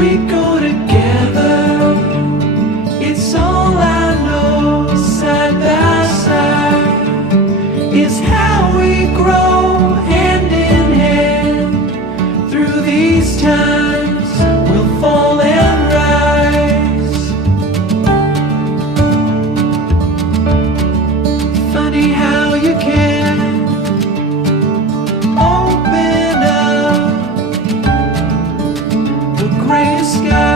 we go together. It's all I know, side by side. It's how we grow hand in hand. Through these times, we'll fall and rise. Funny how you can open up the gray sky.